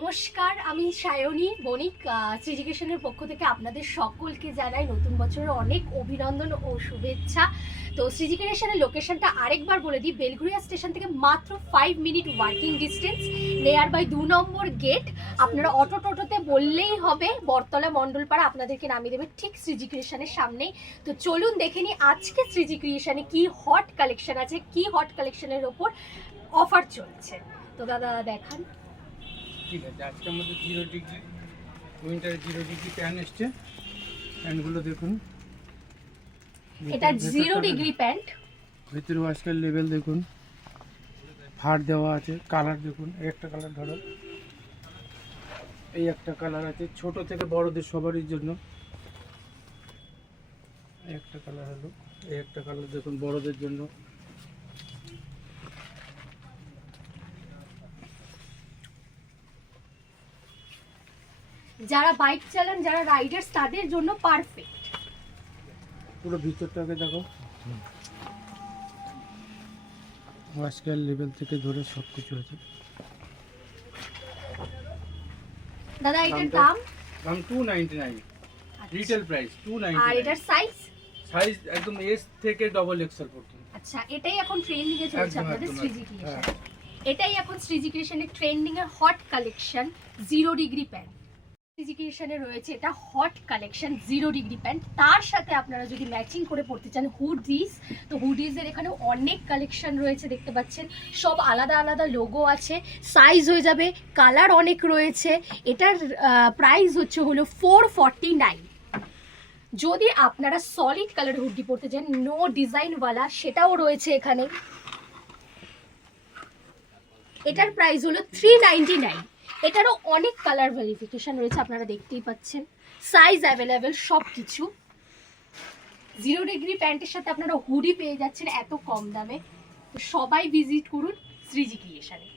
নমস্কার, আমি সায়নী বণিক শ্রীজিকেশনের পক্ষ থেকে আপনাদের সকলকে জানাই নতুন বছরের অনেক অভিনন্দন ও শুভেচ্ছা। তো শ্রীজিকেশনের লোকেশনটা আরেকবার বলে দিই, বেলঘরিয়া স্টেশন থেকে মাত্র 5 minute working distance, near by 2 number gate. আপনারা অটো টোটোতে বললেই হবে, বটতলা মণ্ডলপাড়া আপনাদেরকে নামিয়ে দেবে ঠিক শ্রীজিকেশনের সামনেই। তো চলুন দেখে নিই আজকে শ্রীজিকেশনে কি হট কালেকশন আছে, কি হট কালেকশনের ওপর অফার চলছে। তো দাদা দেখান। ঠিক আছে, আজকে আমাদের 0 ডিগ্রি উইন্টারে 0 ডিগ্রি প্যান এসছে। প্যানগুলো দেখুন, এটা 0 ডিগ্রি প্যান্ট, ভিতরে ওয়াশকার লেভেল দেখুন, ফাড় দেওয়া আছে। কালার দেখুন, এই একটা কালার ধরো, এই একটা কালার আছে, ছোট থেকে বড়দের সবারই জন্য। এই একটা কালার হলো, এই একটা কালার দেখুন বড়দের জন্য। যারা বাইক চালান, যারা রাইডার্স, তাদের জন্য পারফেক্ট। পুরো ভিতরটাকে দেখো, ওয়াশকার লেভেল থেকে ধরে সব কিছু আছে। দাদা এটার দাম? দাম 299, রিটেল প্রাইস 299। আর এটার সাইজ? সাইজ একদম এস থেকে ডবল এক্সেল পর্যন্ত। আচ্ছা, এটাই এখন ট্রেন্ডিং এ চলছে আপনাদের শ্রীজিকেশন। এটাই এখন শ্রীজিকেশনের ট্রেন্ডিং এর হট কালেকশন 0 ডিগ্রি প্যান্ট। শ্রীজিকেশনে রয়েছে এটা হট কালেকশন 0 ডিগ্রি প্যান্ট। তার সাথে আপনারা যদি ম্যাচিং করে পড়তে চান হুডিস, তো হুডিজের এখানে অনেক কালেকশন রয়েছে, দেখতে পাচ্ছেন সব আলাদা আলাদা লোগো আছে, সাইজ হয়ে যাবে, কালার অনেক রয়েছে। এটার প্রাইস হলো 449। যদি আপনারা সলিড কালার হুডি পরতে চান, নো ডিজাইনওয়ালা, সেটাও রয়েছে এখানে। এটার প্রাইস হলো 399। এটারও অনেক কালার ভেরিফিকেশন রয়েছে, আপনারা দেখতেই পাচ্ছেন, সাইজ অ্যাভেলেবেল সব কিছু। 0 ডিগ্রি প্যান্টের সাথে আপনারা হুডি পেয়ে যাচ্ছেন এত কম দামে। তো সবাই ভিজিট করুন শ্রীজিকেশনে।